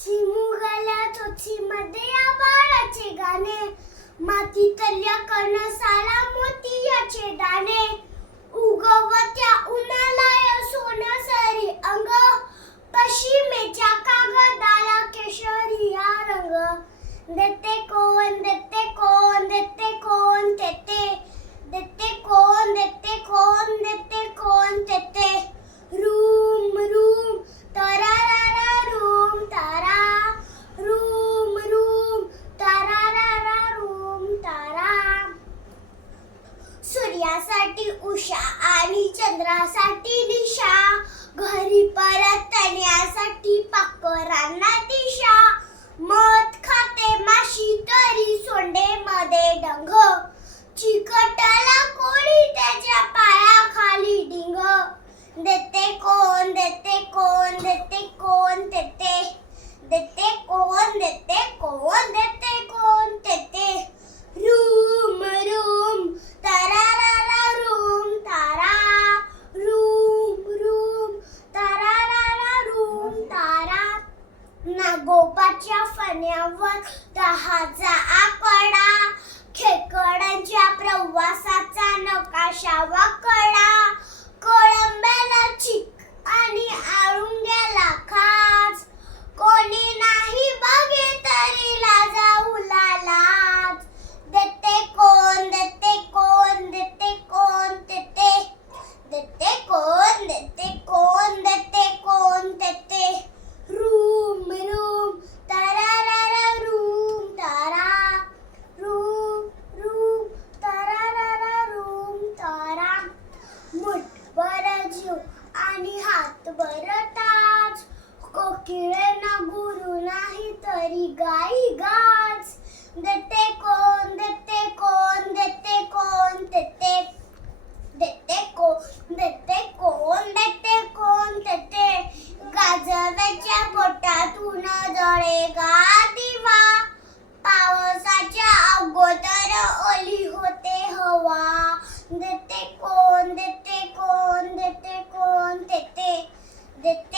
चिमुरल्या चोचीमध्ये आभाळाचे गाणे, मातीतल्या कणसाला मोतियाचे दाणे, उगवत्या उन्हाळ्या सोनेरी अंग, पश्चिमेच्या कागदाला केशरिया रंग. देते कोण देते कोण देते कोण देते, देते कोण देते कोण देते कोण देते. रूम रूम तरारारा रूम तारा, रूम रूम तरारारा रूम तारा. सूर्यासाठी उषा आणि चंद्रासाठी दिशा, घरी परतण्यासाठी पाखरांना दिशा. मध खाते माशी तरी सोंडेमध्ये डंग, चिकटला कोळी त्याच्या पायाखाली डिंग. देते कोण देते कोण देते कोण देते, देते कोण देते कोण देते कोण देते. रूम रूम तरारारा रूम तारा, रूम रूम तरारारा रूम तारा. नागोबाच्या फण्यावर 10चा आकडा, खेकड्यांच्या प्रवासाचा नकाशा वाकडा. कोळंब्याला चिक आणि आळुंग्याला खास, कोणी नाही बघे तरी लाजाऊ लाज. देते कोण देते कोण देते कोण देते, देते कोण देते कोण देते कोण देते. रूम रूम तरारारा रूम तारा, रूम रूम तरारारा रूम तारा. मुठभर जीव आणि हातभर टाच, कोकिळेना गुरु नाही तरी गाई गाज. देते कोण देते कोण देते कोण देते, देते कोण देते कोण देते कोण देते. गाजवाच्या पोटातून जळेगा दिवा, पावसाच्या अगोदर ओली होते हवा. देते कोण देते कोण देते कोण देते, देते